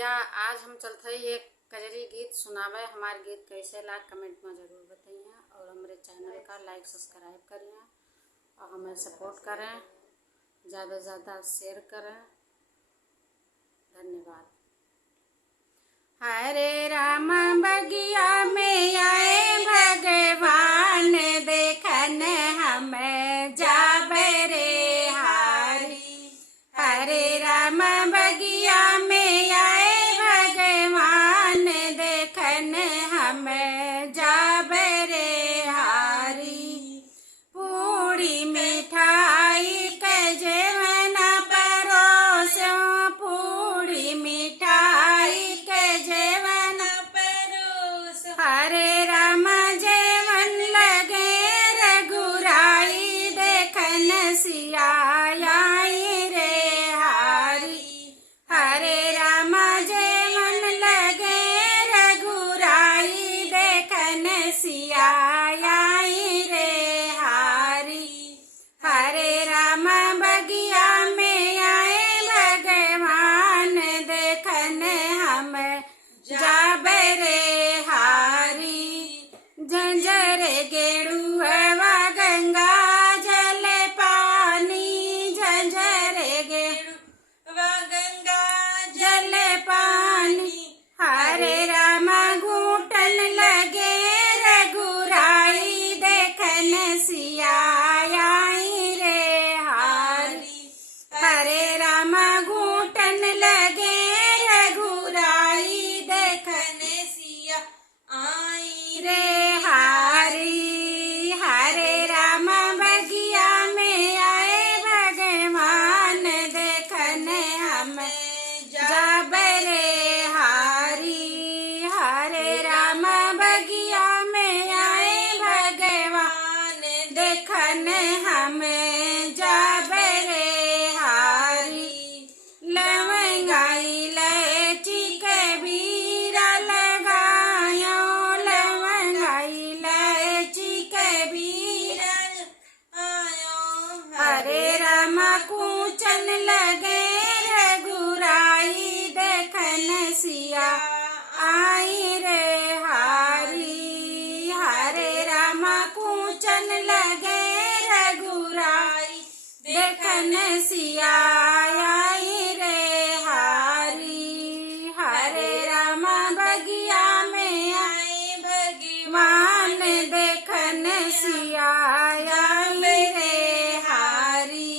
भैया आज हम चलते ये कजरी गीत सुनावे। हमारे गीत कैसे लाग कमेंट में जरूर बताइए और हमारे चैनल का लाइक सब्सक्राइब करिए और हमें सपोर्ट करें, ज़्यादा से ज़्यादा शेयर करें। धन्यवाद। हरे राम बगिया में आए भगवान, देखन हमें जाबे रे हारी। हरे राम बगिया में आए भगवान, देखन हमें जाबे रे हारी। पूरी मिठाई के जेवन परोसो, पूरी मिठाई के जेवन परोसो। हरे राम जेवन लगे रघुराई, देखन सियाई रे हारी। हरे राम जेवन लगे रघुराई, देखन सियाई रे हारी। हरे राम बगिया में आए भगवान, देखन हम जाबे रे हारी। झंझर गेरुआ गंगा जल पानी, झंझर गेरुआ गंगा जल पानी। हरे राम घूटन लगे रघुराई, देखन सियाई रे हारी। हरे राम घूटन लगे रघुराई, देखन सियाई रे हारी। हरे राम बगिया में आए भगवान, देखन हम जाबे रे हारी। हरे राम बगिया में आए भगवान, देखन हम जाबे रे हारी। लवंगा इलायची के बीरा लगायो, लवंगा इलायची के बीरा आयो। हरे राम कूचन लगे रघुराई, देखन सिया आई रे हारी। हरे राम कूचन लगे रघुराई, देखन सिया आई रे हारी। हरे राम बगिया में आए भगवान, देखन सिया आई रे हारी।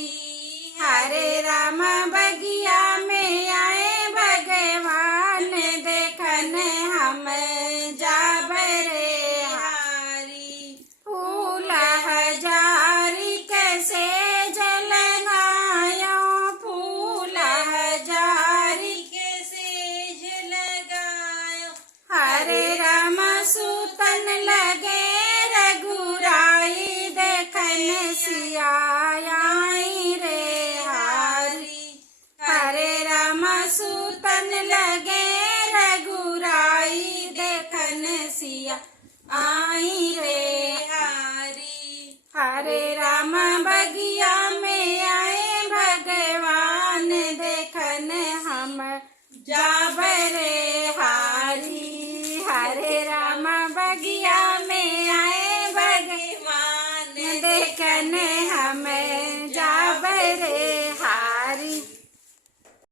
हरे राम बगिया में आए भगवान, देखन हम जाबे रे हारी। फूल हजारी कैसे जलगायो, फूल हजारी कैसे जलगायो। हरे राम सूतन लगे रघुराई, देखन सियाई रे हारी। हरे राम सूतन लगे रघुराई, देखन सिया आई रे हारी। हरे राम बगिया में आए भगवान, देखन हम जाबे रे